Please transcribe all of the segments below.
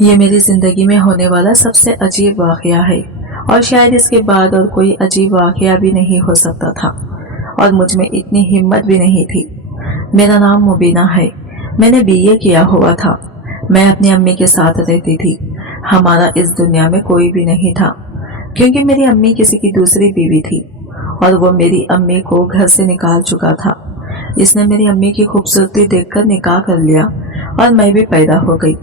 یہ میری زندگی میں ہونے والا سب سے عجیب واقعہ ہے، اور شاید اس کے بعد اور کوئی عجیب واقعہ بھی نہیں ہو سکتا تھا، اور مجھ میں اتنی ہمت بھی نہیں تھی۔ میرا نام مبینہ ہے، میں نے BA کیا ہوا تھا، میں اپنی امی کے ساتھ رہتی تھی۔ ہمارا اس دنیا میں کوئی بھی نہیں تھا، کیونکہ میری امی کسی کی دوسری بیوی تھی، اور وہ میری امی کو گھر سے نکال چکا تھا۔ اس نے میری امی کی خوبصورتی دیکھ کر نکاح کر لیا، اور میں بھی پیدا ہو گئی۔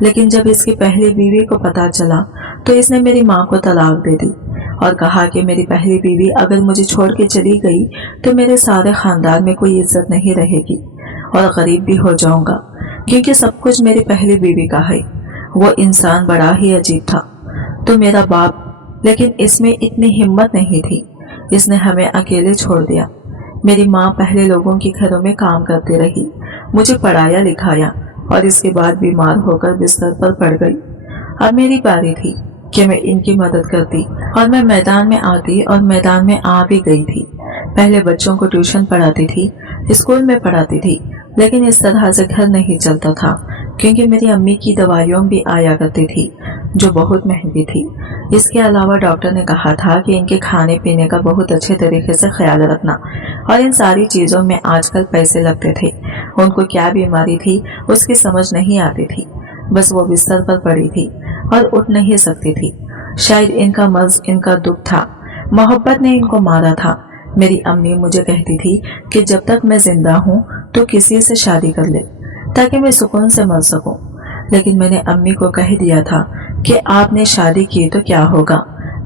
لیکن جب اس کی پہلی بیوی کو پتا چلا تو اس نے میری ماں کو طلاق دے دی، اور کہا کہ میری پہلی بیوی اگر مجھے چھوڑ کے چلی گئی تو میرے سارے خاندان میں کوئی عزت نہیں رہے گی، اور غریب بھی ہو جاؤں گا، کیونکہ سب کچھ میری پہلی بیوی کا ہے۔ وہ انسان بڑا ہی عجیب تھا، تو میرا باپ، لیکن اس میں اتنی ہمت نہیں تھی، اس نے ہمیں اکیلے چھوڑ دیا۔ میری ماں پہلے لوگوں کے گھروں میں کام کرتی رہی، مجھے پڑھایا لکھایا، اور اس کے بعد بیمار ہو کر بستر پر پڑ گئی۔ اب میری باری تھی کہ میں ان کی مدد کرتی، اور میں میدان میں آتی، اور میدان میں آ بھی گئی تھی۔ پہلے بچوں کو ٹیوشن پڑھاتی تھی، اسکول میں پڑھاتی تھی، لیکن اس طرح سے گھر نہیں چلتا تھا، کیونکہ میری امی کی دوائیوں بھی آیا کرتی تھی جو بہت مہنگی تھی۔ اس کے علاوہ ڈاکٹر نے کہا تھا کہ ان کے کھانے پینے کا بہت اچھے طریقے سے خیال رکھنا، اور ان ساری چیزوں میں آج کل پیسے لگتے تھے۔ ان کو کیا بیماری تھی اس کی سمجھ نہیں آتی تھی، بس وہ بستر پر پڑی تھی اور اٹھ نہیں سکتی تھی۔ شاید ان کا مرض ان کا دکھ تھا، محبت نے ان کو مارا تھا۔ میری امی مجھے کہتی تھی کہ جب تک میں زندہ ہوں تو کسی سے شادی کر لے تاکہ میں سکون سے مر سکوں، لیکن میں نے امی کو کہہ دیا تھا کہ آپ نے شادی کی تو کیا ہوگا،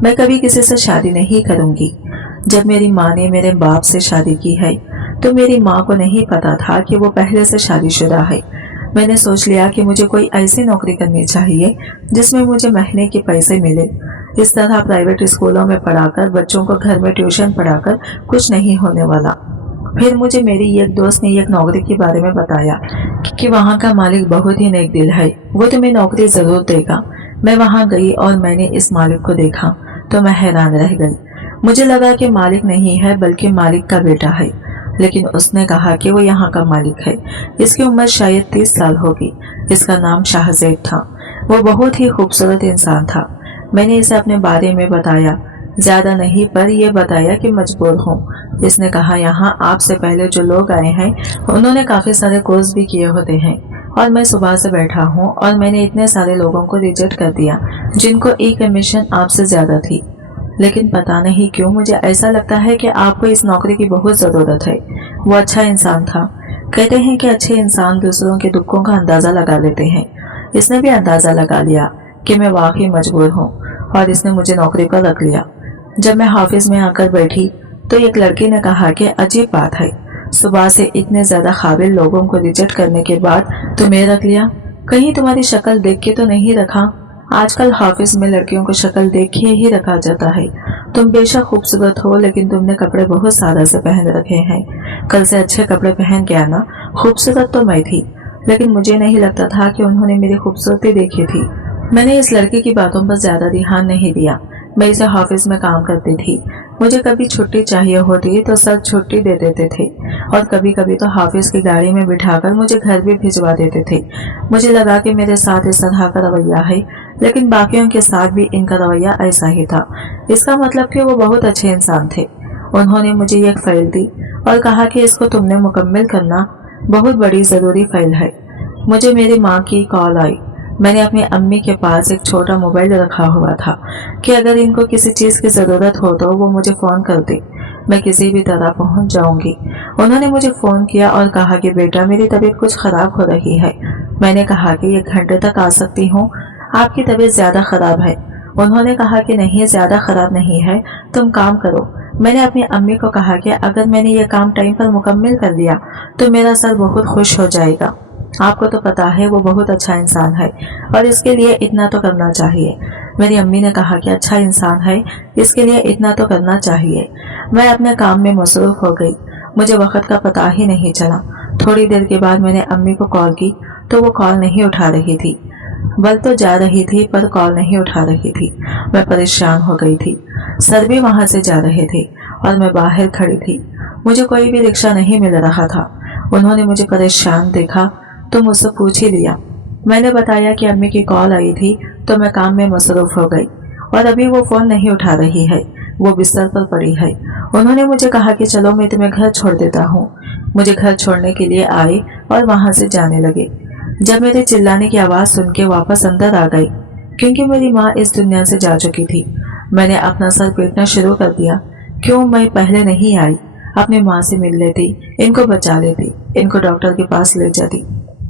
میں کبھی کسی سے شادی نہیں کروں گی۔ جب میری ماں نے میرے باپ سے شادی کی ہے تو میری ماں کو نہیں پتا تھا کہ وہ پہلے سے شادی شدہ ہے۔ میں نے سوچ لیا کہ مجھے کوئی ایسی نوکری کرنی چاہیے جس میں مجھے مہینے کے پیسے ملے۔ اس طرح پرائیویٹ اسکولوں میں پڑھا کر، بچوں کو گھر میں ٹیوشن پڑھا کر کچھ نہیں ہونے والا۔ پھر مجھے میری ایک دوست نے ایک نوکری کے بارے میں بتایا کہ وہاں کا مالک بہت ہی نیک دل ہے، وہ تمہیں نوکری ضرور دے گا۔ میں وہاں گئی اور میں نے اس مالک کو دیکھا تو میں حیران رہ گئی۔ مجھے لگا کہ مالک نہیں ہے بلکہ مالک کا بیٹا ہے، لیکن اس نے کہا کہ وہ یہاں کا مالک ہے۔ اس کی عمر شاید 30 سال ہوگی۔ اس کا نام شاہزیب تھا۔ وہ بہت ہی خوبصورت انسان تھا۔ میں نے اسے اپنے بارے میں بتایا، زیادہ نہیں پر یہ بتایا کہ مجبور ہوں۔ اس نے کہا یہاں آپ سے پہلے جو لوگ آئے ہیں انہوں نے کافی سارے کورس بھی کیے ہوتے ہیں، اور میں صبح سے بیٹھا ہوں اور میں نے اتنے سارے لوگوں کو ریجیکٹ کر دیا جن کو کمیشن آپ سے زیادہ تھی، لیکن پتا نہیں کیوں مجھے ایسا لگتا ہے کہ آپ کو اس نوکری کی بہت ضرورت ہے۔ وہ اچھا انسان تھا۔ کہتے ہیں کہ اچھے انسان دوسروں کے دکھوں کا اندازہ لگا لیتے ہیں۔ اس نے بھی اندازہ لگا لیا کہ میں واقعی مجبور ہوں، اور اس نے مجھے نوکری پر رکھ لیا۔ جب میں آفس میں آ کر بیٹھی تو ایک لڑکی نے کہا کہ عجیب بات ہے، صبح سے اتنے زیادہ قابل لوگوں کو ریجیکٹ کرنے کے بعد تمہیں رکھ لیا، کہیں تمہاری شکل دیکھ کے تو نہیں رکھا؟ آج کل آفس میں لڑکیوں کو شکل دیکھ کے ہی رکھا جاتا ہے۔ تم بے شک خوبصورت ہو، لیکن تم نے کپڑے بہت سادہ سے پہن رکھے ہیں۔ کل سے اچھے کپڑے پہن کے آنا۔ خوبصورت تو میں تھی، لیکن مجھے نہیں لگتا تھا کہ انہوں نے میری خوبصورتی دیکھی تھی۔ میں نے اس لڑکی کی باتوں پر زیادہ دھیان نہیں دیا۔ میں اسے آفس میں کام کرتی تھی۔ مجھے کبھی چھٹی چاہیے ہوتی تو سر چھٹی دے دیتے تھے، اور کبھی کبھی تو آفس کی گاڑی میں بٹھا کر مجھے گھر بھی بھجوا دیتے تھے۔ مجھے لگا کہ میرے ساتھ اس طرح کا رویہ ہے، لیکن باقیوں کے ساتھ بھی ان کا رویہ ایسا ہی تھا۔ اس کا مطلب کہ وہ بہت اچھے انسان تھے۔ انہوں نے مجھے ایک فائل دی اور کہا کہ اس کو تم نے مکمل کرنا، بہت بڑی ضروری فائل ہے۔ مجھے میری ماں کی کال آئی۔ میں نے اپنی امی کے پاس ایک چھوٹا موبائل رکھا ہوا تھا کہ اگر ان کو کسی چیز کی ضرورت ہو تو وہ مجھے فون کر دے، میں کسی بھی طرح پہنچ جاؤں گی۔ انہوں نے مجھے فون کیا اور کہا کہ بیٹا میری طبیعت کچھ خراب ہو رہی ہے۔ میں نے کہا کہ 1 گھنٹے تک آ سکتی ہوں؟ آپ کی طبیعت زیادہ خراب ہے۔ انہوں نے کہا کہ نہیں، زیادہ خراب نہیں ہے، تم کام کرو۔ میں نے اپنی امی کو کہا کہ اگر میں نے یہ کام ٹائم پر مکمل کر لیا تو میرا سر بہت خوش ہو جائے گا۔ آپ کو تو پتا ہے وہ بہت اچھا انسان ہے، اور اس کے لیے اتنا تو کرنا چاہیے۔ میری امی نے کہا کہ اچھا انسان ہے، اس کے لیے اتنا تو کرنا چاہیے۔ میں اپنے کام میں مصروف ہو گئی، مجھے وقت کا پتہ ہی نہیں چلا۔ تھوڑی دیر کے بعد میں نے امی کو کال کی تو وہ کال نہیں اٹھا رہی تھی۔ بل تو جا رہی تھی پر کال نہیں اٹھا رہی تھی۔ میں پریشان ہو گئی تھی۔ سر بھی وہاں سے جا رہے تھے اور میں باہر کھڑی تھی۔ مجھے کوئی بھی رکشہ نہیں مل رہا تھا۔ انہوں نے مجھے پریشان دیکھا تو مجھ سے پوچھ ہی لیا۔ میں نے بتایا کہ امی کی کال آئی تھی تو میں کام میں مصروف ہو گئی اور ابھی وہ فون نہیں اٹھا رہی ہے، وہ بستر پر پڑی ہے۔ انہوں نے مجھے کہا کہ چلو میں تمہیں گھر چھوڑ دیتا ہوں۔ مجھے گھر چھوڑنے کے لیے آئے اور وہاں سے جانے لگے۔ جب میرے چلانے کی آواز سن کے واپس اندر آ گئی کیونکہ میری ماں اس دنیا سے جا چکی تھی۔ میں نے اپنا سر پیٹنا شروع کر دیا، کیوں میں پہلے نہیں آئی؟ اپنی ماں سے مل لیتی، ان کو بچا لیتی، ان کو ڈاکٹر کے پاس لے جاتی۔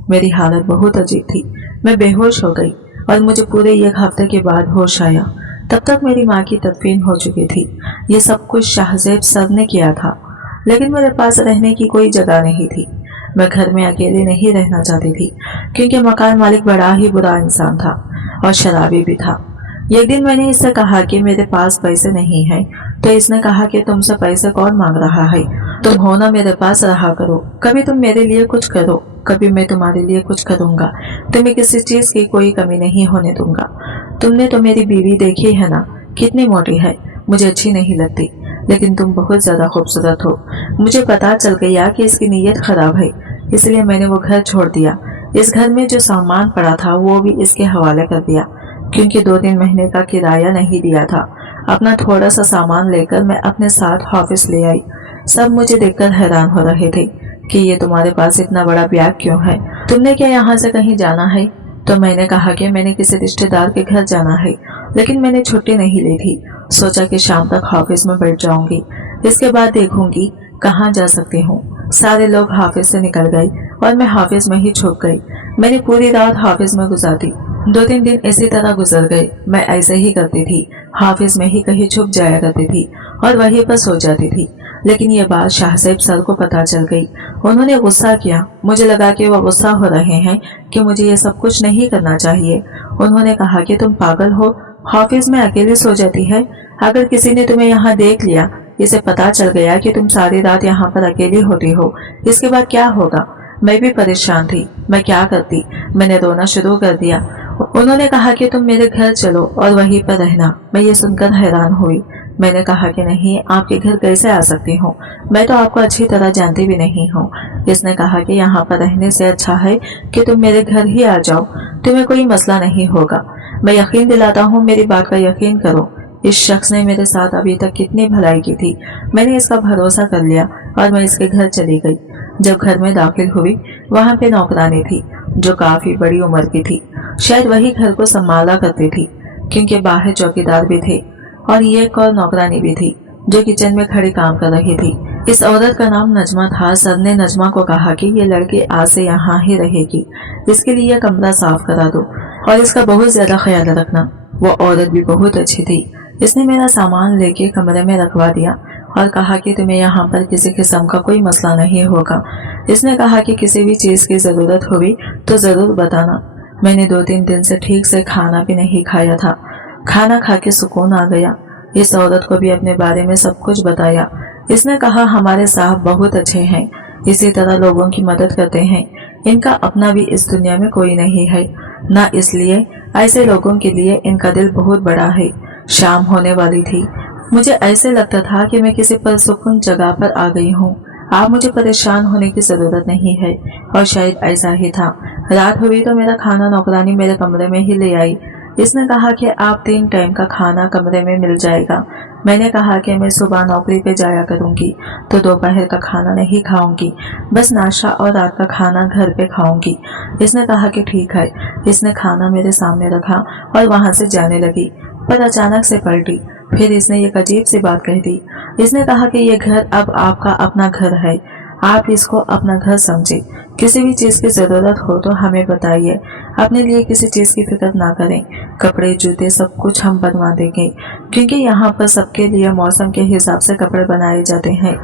میری حالت بہت عجیب تھی، میں بے ہوش ہو گئی اور مجھے پورے 1 ہفتے کے بعد ہوش آیا۔ تب تک میری ماں کی تدفین ہو چکی تھی۔ یہ سب کچھ شاہزیب سر نے کیا تھا، لیکن میرے پاس رہنے کی کوئی جگہ نہیں تھی۔ میں گھر میں اکیلے نہیں رہنا چاہتی تھی کیونکہ مکان مالک بڑا ہی برا انسان تھا اور شرابی بھی تھا۔ ایک دن میں نے اس سے کہا کہ میرے پاس پیسے نہیں ہیں تو اس نے کہا کہ تم سے پیسے کون مانگ رہا ہے، تم ہو نا میرے پاس رہا کرو، کبھی تم میرے لیے کچھ کرو، کبھی میں تمہارے لیے کچھ کروں گا، تمہیں کسی چیز کی کوئی کمی نہیں ہونے دوں گا۔ تم نے تو میری بیوی دیکھی ہے نا، کتنی موٹی ہے، مجھے اچھی نہیں لگتی، لیکن تم بہت زیادہ خوبصورت ہو۔ مجھے پتا چل گیا کہ اس کی نیت خراب ہے، اس لیے میں نے وہ گھر چھوڑ دیا۔ اس گھر میں جو سامان پڑا تھا وہ بھی اس کے حوالے کر دیا کیونکہ 2-3 مہینے کا کرایہ نہیں دیا تھا۔ اپنا تھوڑا سا سامان لے کر میں اپنے ساتھ آفس لے آئی۔ سب مجھے دیکھ کر حیران ہو رہے تھے کہ یہ تمہارے پاس اتنا بڑا بیگ کیوں ہے، تم نے کیا یہاں سے کہیں جانا ہے؟ تو میں نے کہا کہ میں نے کسی رشتے دار کے گھر جانا ہے، لیکن میں نے چھٹی نہیں لی تھی، سوچا کہ شام تک آفس میں بیٹھ جاؤں گی، اس کے بعد دیکھوں گی کہاں جا سکتی ہوں۔ سارے لوگ آفس سے نکل گئے اور میں آفس میں ہی چھپ گئی۔ میں نے پوری رات آفس میں گزاری۔ 2-3 دن اسی طرح گزر گئے۔ میں ایسے ہی کرتی تھی، آفس میں ہی کہیں چھپ جایا کرتی تھی اور وہیں پر سو جاتی تھی۔ لیکن یہ بات شاہزیب سر کو پتا چل گئی۔ انہوں نے غصہ کیا، مجھے لگا کہ وہ غصہ ہو رہے ہیں کہ مجھے یہ سب کچھ نہیں کرنا چاہیے۔ انہوں نے کہا کہ تم پاگل ہو، آفس میں اکیلے سو جاتی ہے، اگر کسی نے تمہیں یہاں دیکھ لیا، اسے پتا چل گیا کہ تم ساری رات یہاں پر اکیلی ہوتی ہو، اس کے بعد کیا ہوگا؟ میں بھی پریشان تھی، میں کیا کرتی؟ میں نے رونا شروع کر دیا۔ انہوں نے کہا کہ تم میرے گھر چلو اور وہیں پر رہنا۔ میں یہ سن کر حیران ہوئی۔ میں نے کہا کہ نہیں، آپ کے گھر کیسے آ سکتی ہوں، میں تو آپ کو اچھی طرح جانتی بھی نہیں ہوں۔ اس نے کہا کہ یہاں پر رہنے سے اچھا ہے کہ تم میرے گھر ہی آ جاؤ، تمہیں کوئی مسئلہ نہیں ہوگا۔ میں یقین دلاتا ہوں، میری بات کا یقین کرو، اس شخص نے میرے ساتھ ابھی تک کتنی بھلائی کی تھی، میں نے اس کا بھروسہ کر لیا اور میں اس کے گھر چلی گئی۔ جب گھر میں داخل ہوئی، وہاں پہ نوکرانی تھی جو کافی بڑی عمر کی تھی، شاید وہی گھر کو سنبھالا کرتی تھی کیونکہ باہر چوکیدار بھی تھے اور ایک اور نوکرانی بھی تھی جو کچن میں کھڑی کام کر رہی تھی۔ اس عورت کا نام نجمہ تھا۔ سر نے نجمہ کو کہا کہ یہ لڑکی آج سے یہاں ہی رہے گی، اس کے لیے کمرہ صاف کرا دو اور اس کا بہت زیادہ خیال رکھنا۔ وہ عورت بھی بہت اچھی تھی۔ اس نے میرا سامان لے کے کمرے میں رکھوا دیا اور کہا کہ تمہیں یہاں پر کسی قسم کا کوئی مسئلہ نہیں ہوگا۔ اس نے کہا کہ کسی بھی چیز کی ضرورت ہوئی تو ضرور بتانا۔ میں نے 2-3 دن سے ٹھیک سے کھانا بھی نہیں کھایا تھا، کھانا کھا کے سکون آ گیا۔ اس عورت کو بھی اپنے بارے میں سب کچھ بتایا۔ اس نے کہا ہمارے صاحب بہت اچھے ہیں، اسی طرح لوگوں کی مدد کرتے ہیں، ان کا اپنا بھی اس دنیا میں کوئی نہیں ہے، نہ اس لیے ایسے لوگوں کے لیے ان کا دل بہت بڑا ہے۔ شام ہونے والی تھی، مجھے ایسے لگتا تھا کہ میں کسی پرسکون جگہ پر آ گئی ہوں۔ آپ مجھے پریشان ہونے کی ضرورت نہیں ہے، اور شاید ایسا ہی تھا۔ رات ہوئی تو میرا کھانا نوکرانی میرے کمرے میں ہی لے آئی۔ اس نے کہا کہ آپ 3 ٹائم کا کھانا کمرے میں مل جائے گا۔ میں نے کہا کہ میں صبح نوکری پہ جایا کروں گی تو دوپہر کا کھانا نہیں کھاؤں گی، بس ناشتہ اور رات کا کھانا گھر پہ کھاؤں گی۔ اس نے کہا کہ ٹھیک ہے۔ اس نے کھانا میرے سامنے رکھا اور وہاں سے جانے لگی، پر اچانک سے پلٹی۔ پھر اس نے ایک عجیب سی بات کہہ دی۔ اس نے کہا کہ یہ گھر اب آپ کا اپنا گھر ہے، آپ اس کو اپنا گھر سمجھے، کسی بھی چیز کی ضرورت ہو تو ہمیں بتائیے، اپنے لیے کسی چیز کی فکر نہ کریں، کپڑے جوتے سب کچھ ہم بنوا دیں گے، کیونکہ یہاں پر سب کے لیے موسم کے حساب سے کپڑے بنائے جاتے ہیں۔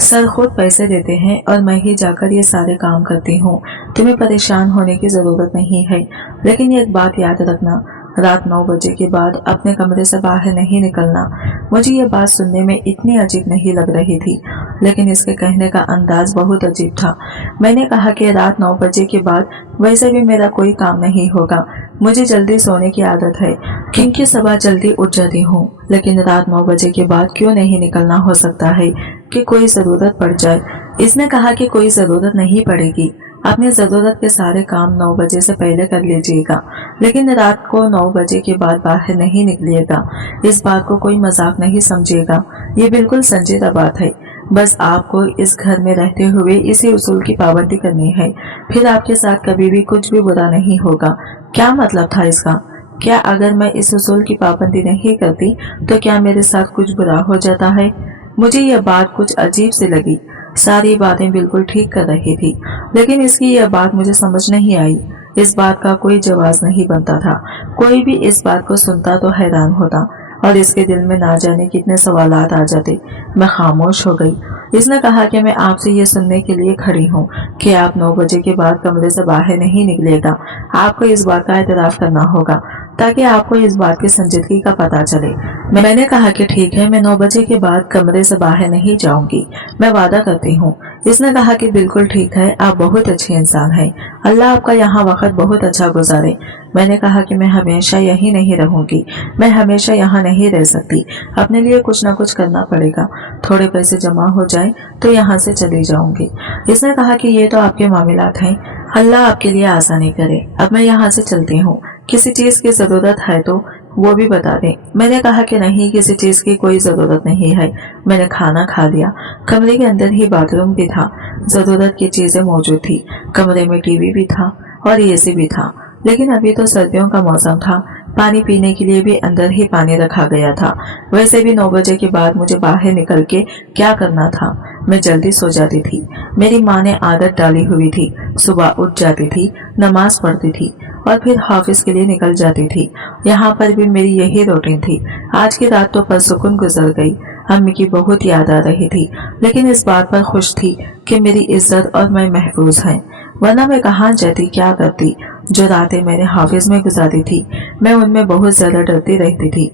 سر خود پیسے دیتے ہیں اور میں ہی جا کر یہ سارے کام کرتی ہوں، تمہیں پریشان ہونے کی ضرورت نہیں ہے، لیکن ایک بات یاد رکھنا، رات 9 بجے کے بعد اپنے کمرے سے باہر نہیں نکلنا۔ مجھے یہ بات سننے میں اتنی عجیب نہیں لگ رہی تھی، لیکن اس کے کہنے کا انداز بہت عجیب تھا۔ میں نے کہا کہ رات 9 بجے کے بعد ویسے بھی میرا کوئی کام نہیں ہوگا، مجھے جلدی سونے کی عادت ہے کیونکہ صبح جلدی اٹھ جاتی ہوں، لیکن رات 9 بجے کے بعد کیوں نہیں نکلنا، ہو سکتا ہے کہ کوئی ضرورت پڑ جائے۔ اس نے کہا کہ کوئی ضرورت نہیں پڑے گی، अपनी ज़रूरत के सारे काम 9 बजे से पहले कर लीजिएगा, लेकिन रात को 9 बजे के बाद बाहर नहीं निकलिएगा। इस बात को कोई मजाक नहीं समझिएगा, ये बिल्कुल संजीदा बात है। बस आपको इस घर में रहते हुए इसी उसूल की पाबंदी करनी है, फिर आपके साथ कभी भी कुछ भी बुरा नहीं होगा। क्या मतलब था इसका? क्या अगर मैं इस उसूल की पाबंदी नहीं करती तो क्या मेरे साथ कुछ बुरा हो जाता है? मुझे यह बात कुछ अजीब सी लगी। सारी बातें बिल्कुल ठीक कर रही थी, लेकिन इसकी यह बात मुझे समझ नहीं आई। इस बात का कोई जवाब नहीं बनता था। कोई भी इस बात को सुनता तो हैरान होता और इसके दिल में ना जाने कितने सवालात आ जाते। मैं खामोश हो गई। इसने कहा कि मैं आपसे ये सुनने के लिए खड़ी हूँ कि आप 9 बजे के बाद कमरे से बाहर नहीं निकलेगा। आपको इस बात का एतराफ़ करना होगा ताकि आपको इस बात की संजीदगी का पता चले। मैंने कहा कि ठीक है, मैं 9 बजे के बाद कमरे से बाहर नहीं जाऊंगी, मैं वादा करती हूँ। इसने कहा कि बिल्कुल ठीक है, आप बहुत अच्छे इंसान हैं, अल्लाह आपका यहाँ वक्त बहुत अच्छा गुजारे। मैंने कहा कि मैं हमेशा यहीं नहीं रहूंगी, मैं हमेशा यहाँ नहीं रह सकती, अपने लिए कुछ ना कुछ करना पड़ेगा। थोड़े पैसे जमा हो जाए तो यहाँ से चली जाऊंगी। इसने कहा कि ये तो आपके मामलात हैं, अल्लाह आपके लिए आसानी करे। अब मैं यहाँ से चलती हूँ, किसी चीज की जरूरत है तो वो भी बता दें। मैंने कहा कि नहीं, किसी चीज की कोई जरूरत नहीं है, मैंने खाना खा लिया। कमरे के अंदर ही बाथरूम भी था, जरूरत की चीजें मौजूद थी। कमरे में टीवी भी था और एसी भी था, लेकिन अभी तो सर्दियों का मौसम था। पानी पीने के लिए भी अंदर ही पानी रखा गया था। वैसे भी 9 बजे के बाद मुझे बाहर निकल के क्या करना था? मैं जल्दी सो जाती थी। मेरी माँ ने आदत डाली हुई थी, सुबह उठ जाती थी, नमाज पढ़ती थी और फिर हाफिज के लिए निकल जाती थी। यहाँ पर भी मेरी यही रूटीन थी। आज की रात तो परसुकून गुजर गई। अम्मी की बहुत याद आ रही थी, लेकिन इस बात पर खुश थी कि मेरी इज्जत और मैं महफूज हैं। वरना मैं कहाँ जाती, क्या करती? जो रातें मैंने हाफिज में गुजारी थी, मैं उनमें बहुत ज्यादा डरती रहती थी।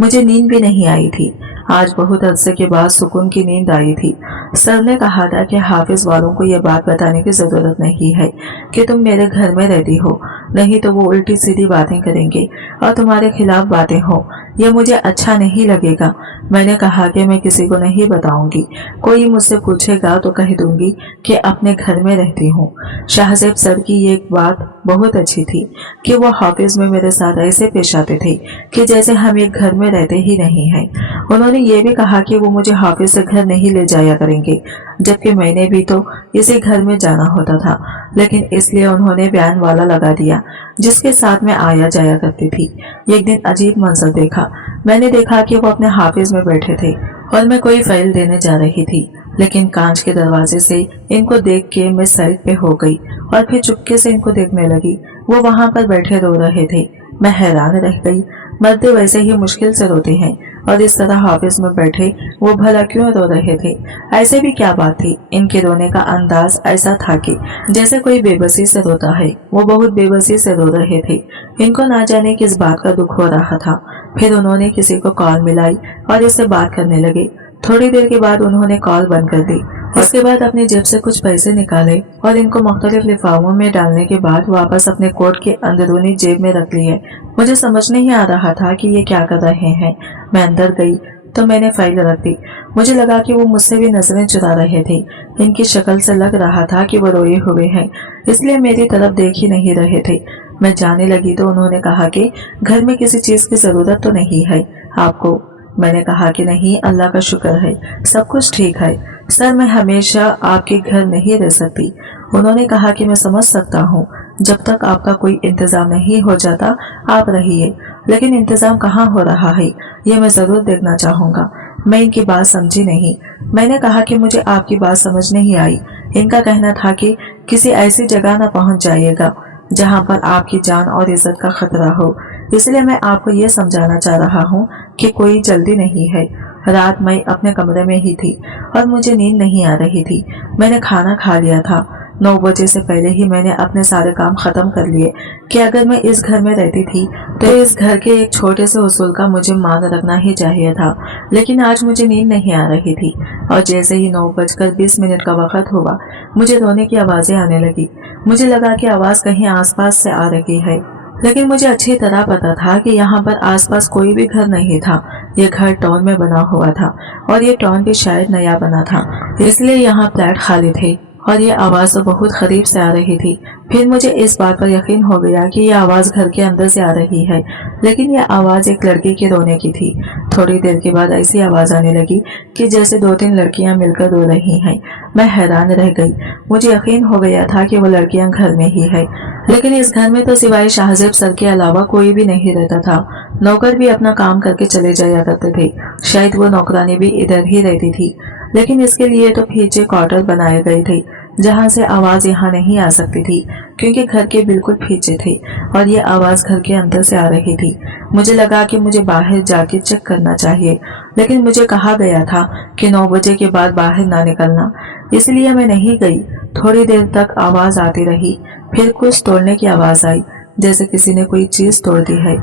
मुझे नींद भी नहीं आई थी। आज बहुत अरसे के बाद सुकून की नींद आई थी। सर ने कहा था कि हाफिज वालों को यह बात बताने की जरूरत नहीं है कि तुम मेरे घर में रहती हो, नहीं तो वो उल्टी सीधी बातें करेंगे और तुम्हारे खिलाफ बातें हो। यह मुझे अच्छा नहीं लगेगा। मैंने कहा कि मैं किसी को नहीं बताऊंगी। कोई मुझसे पूछेगा तो कह दूंगी कि अपने घर में रहती हूँ। शाहजेब सर की ये बात बहुत अच्छी थी कि वो हाफिज में मेरे साथ ऐसे पेश आते थे कि जैसे हम एक घर में रहते ही नहीं हैं। उन्होंने ये भी कहा कि वो मुझे हाफिज से घर नहीं ले जाया करेंगे, जबकि मैंने भी तो इसी घर में जाना होता था, लेकिन इसलिए उन्होंने बयान वाला लगा दिया जिसके साथ मैं आया जाया करती थी। एक दिन अजीब मंजर देखा। मैंने देखा कि वो अपने हाफिज में बैठे थे और मैं कोई फाइल देने जा रही थी, लेकिन कांच के दरवाजे से इनको देख के मैं साइड पे हो गई और फिर चुपके से इनको देखने लगी। वो वहां पर बैठे रो रहे थे। मैं हैरान रह गई। मर्द वैसे ही मुश्किल से रोते हैं और इस तरह हाफिज में बैठे वो भला क्यों रो रहे थे? ऐसे भी क्या बात थी? इनके रोने का अंदाज ऐसा था कि जैसे कोई बेबसी से रोता है। वो बहुत बेबसी से रो रहे थे। इनको ना जाने किस बात का दुख हो रहा था। फिर उन्होंने किसी को कॉल मिलाई और इससे बात करने लगे। थोड़ी देर के बाद उन्होंने कॉल बंद कर दी। उसके बाद अपनी जेब से कुछ पैसे निकाले और इनको मुख्तलिफ लिफाफों में डालने के बाद वापस अपने कोट के अंदरूनी जेब में रख लिए। मुझे समझ नहीं आ रहा था कि ये क्या कर रहे हैं। मैं अंदर गई तो मैंने फाइल रख दी। मुझे लगा कि वो मुझसे भी नजरें चुरा रहे थे। इनकी शक्ल से लग रहा था कि वो रोए हुए हैं, इसलिए मेरी तरफ देख ही नहीं रहे थे। मैं जाने लगी तो उन्होंने कहा कि घर में किसी चीज की जरूरत तो नहीं है आपको? मैंने कहा कि नहीं, अल्लाह का शुक्र है, सब कुछ ठीक है। सर, मैं हमेशा आपके घर नहीं रह सकती। उन्होंने कहा कि मैं समझ सकता हूँ, जब तक आपका कोई इंतजाम नहीं हो जाता आप रहिए, लेकिन इंतजाम कहाँ हो रहा है ये मैं जरूर देखना चाहूँगा। मैं इनकी बात समझी नहीं। मैंने कहा कि मुझे आपकी बात समझ नहीं आई। इनका कहना था कि किसी ऐसी जगह न पहुँच जाइएगा जहाँ पर आपकी जान और इज्जत का खतरा हो, इसलिए मैं आपको ये समझाना चाह रहा हूँ कि कोई जल्दी नहीं है। रात मैं अपने कमरे में ही थी और मुझे नींद नहीं आ रही थी। मैंने खाना खा लिया था। 9 बजे से पहले ही मैंने अपने सारे काम खत्म कर लिए कि अगर मैं इस घर में रहती थी तो इस घर के एक छोटे से उसूल का मुझे मान रखना ही चाहिए था। लेकिन आज मुझे नींद नहीं आ रही थी और जैसे ही 9:20 का वक्त हुआ, मुझे रोने की आवाजें आने लगी। मुझे लगा कि आवाज कहीं आसपास से आ रही है, लेकिन मुझे अच्छी तरह पता था कि यहाँ पर आसपास कोई भी घर नहीं था। ये घर टाउन में बना हुआ था और ये टाउन भी शायद नया बना था, इसलिए यहाँ फ्लैट खाली थे और ये आवाज़ तो बहुत करीब से आ रही थी। फिर मुझे इस बात पर यकीन हो गया कि यह आवाज़ घर के अंदर से आ रही है, लेकिन यह आवाज़ एक लड़की के रोने की थी। थोड़ी देर के बाद ऐसी आवाज़ आने लगी कि जैसे 2-3 लड़कियां मिलकर रो रही हैं। मैं हैरान रह गई। मुझे यकीन हो गया था कि वो लड़कियां घर में ही है, लेकिन इस घर में तो सिवाय शाहजेब सर के अलावा कोई भी नहीं रहता था। नौकर भी अपना काम करके चले जाया करते थे। शायद वो नौकरानी भी इधर ही रहती थी, लेकिन इसके लिए तो पीछे क्वार्टर बनाए गए थे जहां से आवाज यहाँ नहीं आ सकती थी, क्योंकि घर के बिल्कुल पीछे थे और ये आवाज घर के अंदर से आ रही थी। मुझे लगा कि मुझे बाहर जाके चेक करना चाहिए, लेकिन मुझे कहा गया था कि 9 बजे के बाद बाहर ना निकलना, इसलिए मैं नहीं गई। थोड़ी देर तक आवाज आती रही, फिर कुछ तोड़ने की आवाज आई, जैसे किसी ने कोई चीज तोड़ दी है,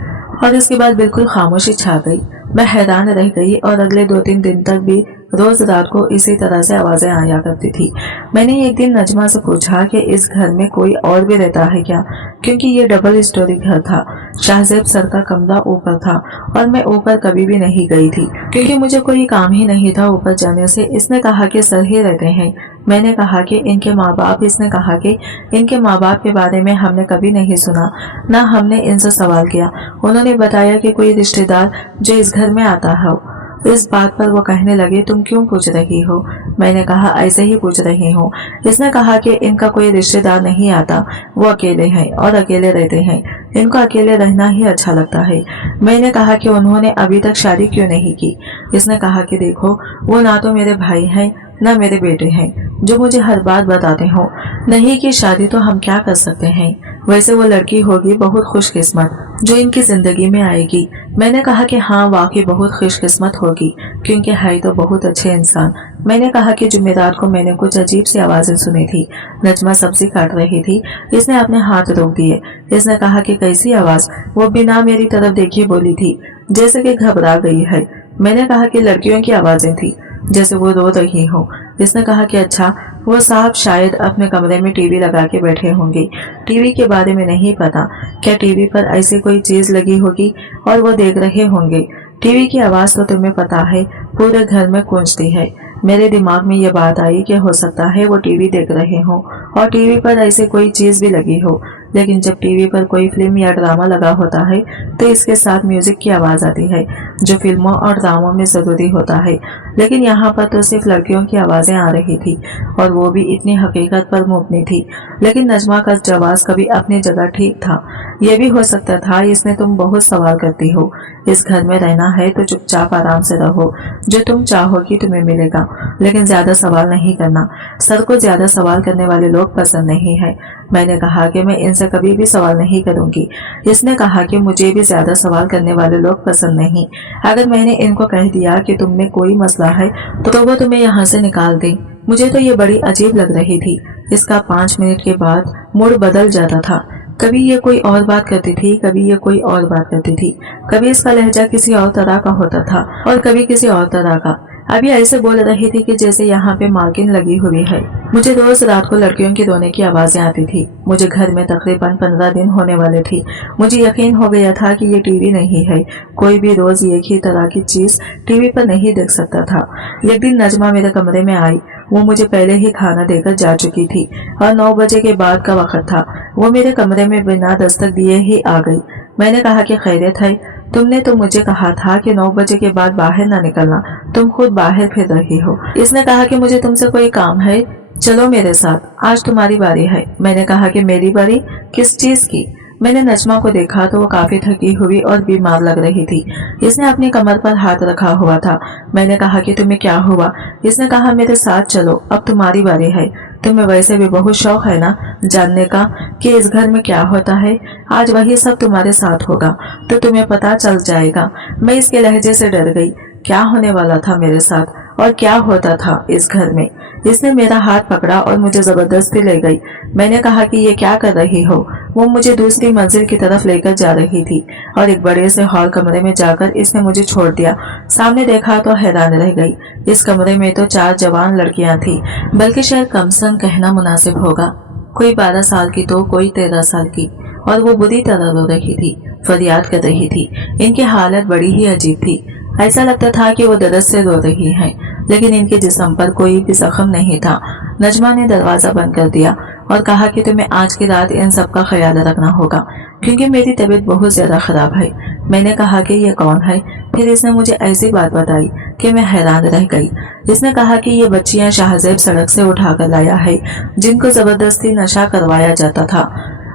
और इसके बाद बिल्कुल खामोशी छा गई। मैं हैरान रह गई और अगले 2-3 दिन तक भी रोज रात को इसी तरह से आवाजें आया करती थी। मैंने एक दिन नजमा से पूछा कि इस घर में कोई और भी रहता है क्या, क्योंकि ये डबल स्टोरी घर था। शाहजेब सर का कमरा ऊपर था और मैं ऊपर कभी भी नहीं गई थी, क्योंकि मुझे कोई काम ही नहीं था ऊपर जाने से। इसने कहा कि सर ही रहते हैं। मैंने कहा कि इनके माँ बाप। इसने कहा कि इनके माँ बाप के बारे में हमने कभी नहीं सुना, ना हमने इनसे सवाल किया। उन्होंने बताया कि कोई रिश्तेदार जो इस घर में आता हो। इस बात पर वो कहने लगे, तुम क्यों पूछ रही हो? मैंने कहा, ऐसे ही पूछ रही हूँ। इसने कहा कि इनका कोई रिश्तेदार नहीं आता, वो अकेले हैं और अकेले रहते हैं, इनको अकेले रहना ही अच्छा लगता है। मैंने कहा कि उन्होंने अभी तक शादी क्यों नहीं की? इसने कहा कि देखो, वो ना तो मेरे भाई हैं न मेरे बेटे हैं जो मुझे हर बात बताते हो। नहीं कि शादी तो हम क्या कर सकते हैं, वैसे वो लड़की होगी बहुत खुशकिस्मत जो इनकी जिंदगी में आएगी। मैंने कहा कि हाँ, वाकई बहुत खुशकिस्मत होगी, क्योंकि है तो बहुत अच्छे इंसान। मैंने कहा कि जुमेरात को मैंने कुछ अजीब सी आवाजें सुनी थी। नजमा सब्जी काट रही थी। इसने अपने हाथ रोक दिए। इसने कहा कि कैसी आवाज? वो बिना मेरी तरफ देखे बोली थी, जैसे कि घबरा गई है। मैंने कहा कि लड़कियों की आवाजें थी, जैसे वो रो रही हो। इसने कहा कि अच्छा, वो साहब शायद अपने कमरे में टीवी लगा के बैठे होंगे। टीवी के बारे में नहीं पता, क्या टीवी पर ऐसी कोई चीज लगी होगी और वो देख रहे होंगे। टीवी की आवाज तो तुम्हें पता है पूरे घर में गूंजती है। मेरे दिमाग में ये बात आई कि हो सकता है वो टीवी देख रहे हो और टीवी पर ऐसे कोई चीज भी लगी हो, लेकिन जब टीवी पर कोई फिल्म या ड्रामा लगा होता है तो इसके साथ म्यूजिक की आवाज आती है, जो फिल्मों और ड्रामों में जरूरी होता है। लेकिन यहाँ पर तो सिर्फ लड़कियों की आवाजें आ रही थी, और वो भी इतनी हकीकत पर मुबनी थी। लेकिन नजमा का जवाब कभी अपनी जगह ठीक था। ये भी हो सकता था इसमें तुम बहुत सवाल करती हो। इस घर में रहना है तो चुपचाप आराम से रहो, जो तुम चाहोगी तुम्हें मिलेगा, लेकिन ज्यादा सवाल नहीं करना। सर को ज्यादा सवाल करने वाले लोग पसंद नहीं है। मैंने कहा कि मैं इनसे कभी भी सवाल नहीं करूंगी। इसने कहा कि मुझे भी ज्यादा सवाल करने वाले लोग पसंद नहीं। अगर मैंने इनको कह दिया कि तुम में कोई मसला है तो वो तुम्हें यहाँ से निकाल दें। मुझे तो ये बड़ी अजीब लग रही थी। इसका 5 मिनट के बाद मूड बदल जाता था। कभी ये कोई और बात करती थी, कभी ये कोई और बात करती थी। कभी इसका लहजा किसी और तरह का होता था और कभी किसी और तरह का। अभी ऐसे बोल रही थी कि जैसे यहाँ पे मार्किन लगी हुई है। मुझे रोज रात को लड़कियों की रोने की आवाजें आती थी। मुझे घर में तकरीबन 15 दिन होने वाले थे। मुझे यकीन हो गया था कि ये टीवी नहीं है। कोई भी रोज एक ही तरह की चीज टीवी पर नहीं देख सकता था। एक दिन नजमा मेरे कमरे में आई। वो मुझे पहले ही खाना देकर जा चुकी थी और 9 बजे के बाद का वक्त था। वो मेरे कमरे में बिना दस्तक दिए ही आ गई। मैंने कहा कि खैरियत है? तुमने तो मुझे कहा था कि 9 बजे के बाद बाहर ना निकलना, तुम खुद बाहर फिर रही हो। इसने कहा कि मुझे तुमसे कोई काम है, चलो मेरे साथ, आज तुम्हारी बारी है। मैंने कहा कि मेरी बारी? किस चीज की? मैंने नजमा को देखा तो वो काफी थकी हुई और बीमार लग रही थी। इसने अपनी कमर पर हाथ रखा हुआ था। मैंने कहा कि तुम्हें क्या हुआ? इसने कहा, मेरे साथ चलो, अब तुम्हारी बारी है। तुम्हें वैसे भी बहुत शौक है ना जानने का कि इस घर में क्या होता है। आज वही सब तुम्हारे साथ होगा तो तुम्हें पता चल जाएगा। मैं इसके लहजे से डर गई। क्या होने वाला था मेरे साथ और क्या होता था इस घर में? इसने मेरा हाथ पकड़ा और मुझे जबरदस्ती ले गई। मैंने कहा कि ये क्या कर रही हो? वो मुझे दूसरी मंजिल की तरफ लेकर जा रही थी और एक बड़े से हॉल कमरे में जाकर इसने मुझे छोड़ दिया। सामने देखा तो हैरान रह गई। इस कमरे में तो 4 जवान लड़कियां थी, बल्कि शायद कमसन कहना मुनासिब होगा। कोई 12 साल की तो कोई 13 साल की, और वो बुरी तरह रो रही थी, फरियाद कर रही थी। इनकी हालत बड़ी ही अजीब थी। ऐसा लगता था कि वो दर्द से रो रही हैं। लेकिन इनके जिस्म पर कोई भी जख्म नहीं था। नजमा ने दरवाजा बंद कर दिया और कहा कि तुम्हें आज की रात इन सब का ख्याल रखना होगा क्योंकि मेरी तबीयत बहुत ज्यादा खराब है। मैंने कहा कि ये कौन है? फिर इसने मुझे ऐसी बात बताई कि मैं हैरान रह गई। इसने कहा कि ये बच्चियां शाहजेब सड़क से उठाकर लाया है, जिनको जबरदस्ती नशा करवाया जाता था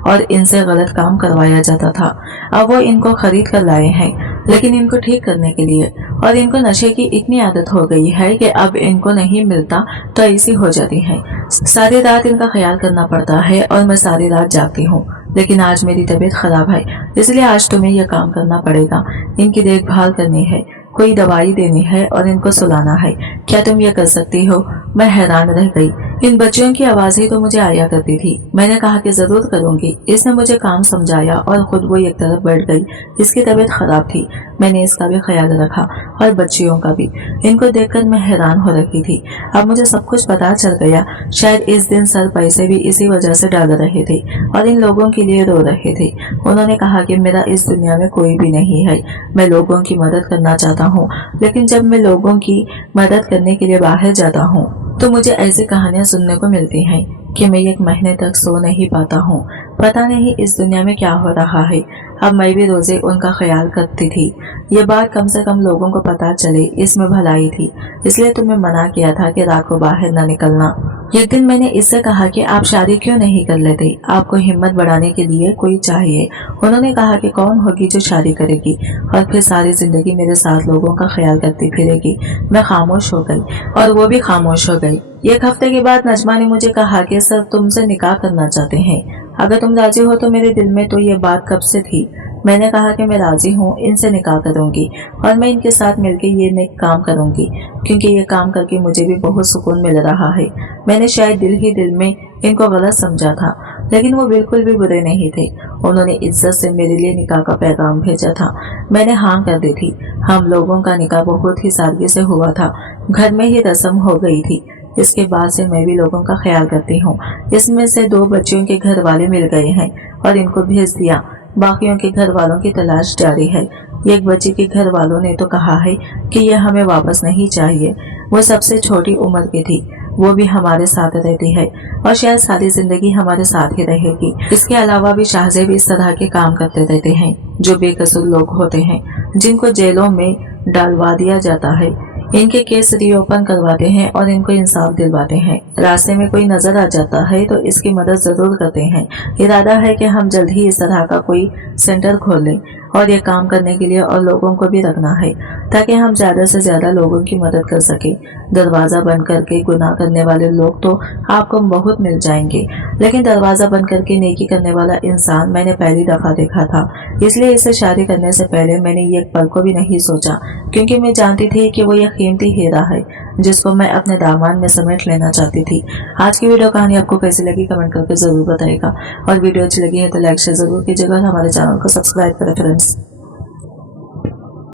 और इनसे गलत काम करवाया जाता था। अब वो इनको खरीद कर लाए हैं, लेकिन इनको ठीक करने के लिए। और इनको नशे की इतनी आदत हो गई है कि अब इनको नहीं मिलता तो ऐसी हो जाती है। सारी रात इनका ख्याल करना पड़ता है और मैं सारी रात जागती हूँ। लेकिन आज मेरी तबीयत खराब है, इसलिए आज तुम्हें यह काम करना पड़ेगा। इनकी देखभाल करनी है, कोई दवाई देनी है और इनको सुलाना है। क्या तुम ये कर सकती हो? मैं हैरान रह गई। इन बच्चियों की आवाजें तो मुझे आया करती थी। मैंने कहा कि जरूर करूंगी। इसने मुझे काम समझाया और खुद वो एक तरफ बैठ गई। इसकी तबीयत खराब थी, मैंने इसका भी ख्याल रखा और बच्चियों का भी। इनको देखकर मैं हैरान हो रही थी। अब मुझे सब कुछ पता चल गया। शायद इस दिन सर पैसे भी इसी वजह से डाल रहे थे और इन लोगों के लिए रो रहे थे। उन्होंने कहा कि मेरा इस दुनिया में कोई भी नहीं है, मैं लोगों की मदद करना चाहता हूँ, लेकिन जब मैं लोगों की मदद करने के लिए बाहर जाता हूँ तो मुझे ऐसी कहानियां सुनने को मिलती हैं कि मैं 1 महीने तक सो नहीं पाता हूँ। पता नहीं इस दुनिया में क्या हो रहा है। अब मैं भी रोजे उनका ख्याल करती थी। ये बात कम से कम लोगों को पता चले, इसमें भलाई थी। इसलिए तुम्हें मना किया था कि रात को बाहर न निकलना। एक दिन मैंने इससे कहा कि आप शादी क्यों नहीं कर लेते, आपको हिम्मत बढ़ाने के लिए कोई चाहिए। उन्होंने कहा कि कौन होगी जो शादी करेगी और फिर सारी जिंदगी मेरे साथ लोगों का ख्याल करती फिरेगी। मैं खामोश हो गई और वो भी खामोश हो गई। 1 हफ्ते के बाद नजमा ने मुझे कहा कि सर तुमसे निकाह करना चाहते हैं, अगर तुम राजी हो तो। मेरे दिल में तो ये बात कब से थी। मैंने कहा कि मैं राजी हूँ, इनसे निकाह करूंगी और मैं इनके साथ मिलकर ये नेक काम करूंगी क्योंकि ये काम करके मुझे भी बहुत सुकून मिल रहा है। मैंने शायद दिल ही दिल में इनको गलत समझा था, लेकिन वो बिल्कुल भी बुरे नहीं थे। उन्होंने इज्जत से मेरे लिए निकाह का पैगाम भेजा था। मैंने हाँ कर दी थी। हम लोगों का निकाह बहुत ही सादगी से हुआ था, घर में ही रस्म हो गई थी। इसके बाद से मैं भी लोगों का ख्याल करती हूँ। इसमें से 2 बच्चियों के घर वाले मिल गए हैं और इनको भेज दिया। बाकियों के घर वालों की तलाश जारी है। एक बच्ची के घर वालों ने तो कहा है कि यह हमें वापस नहीं चाहिए। वो सबसे छोटी उम्र की थी, वो भी हमारे साथ रहती है और शायद सारी जिंदगी हमारे साथ ही रहेगी। इसके अलावा भी शाहजेब इस तरह के काम करते रहते हैं जो बेकसूर लोग होते हैं, जिनको जेलों में डालवा दिया जाता है। इनके केस रीओपन करवाते हैं और इनको इंसाफ दिलवाते हैं। रास्ते में कोई नजर आ जाता है तो इसकी मदद जरूर करते हैं। इरादा है कि हम जल्द ही इस तरह का कोई सेंटर खोल लें और ये काम करने के लिए और लोगों को भी रखना है ताकि हम ज्यादा से ज्यादा लोगों की मदद कर सके। दरवाजा बंद करके गुनाह करने वाले लोग तो आपको बहुत मिल जाएंगे, लेकिन दरवाजा बंद करके नेकी करने वाला इंसान मैंने पहली दफा देखा था। इसलिए इसे शादी करने से पहले मैंने ये एक पल को भी नहीं सोचा, क्योंकि मैं जानती थी कि वो ये कीमती हीरा है जिसको मैं अपने दामन में समेट लेना चाहती थी। आज की वीडियो कहानी आपको कैसी लगी कमेंट करके जरूर बताइएगा और वीडियो अच्छी लगी है तो लाइक शेयर जरूर कीजिएगा और हमारे चैनल को सब्सक्राइब करें फ्रेंड्स।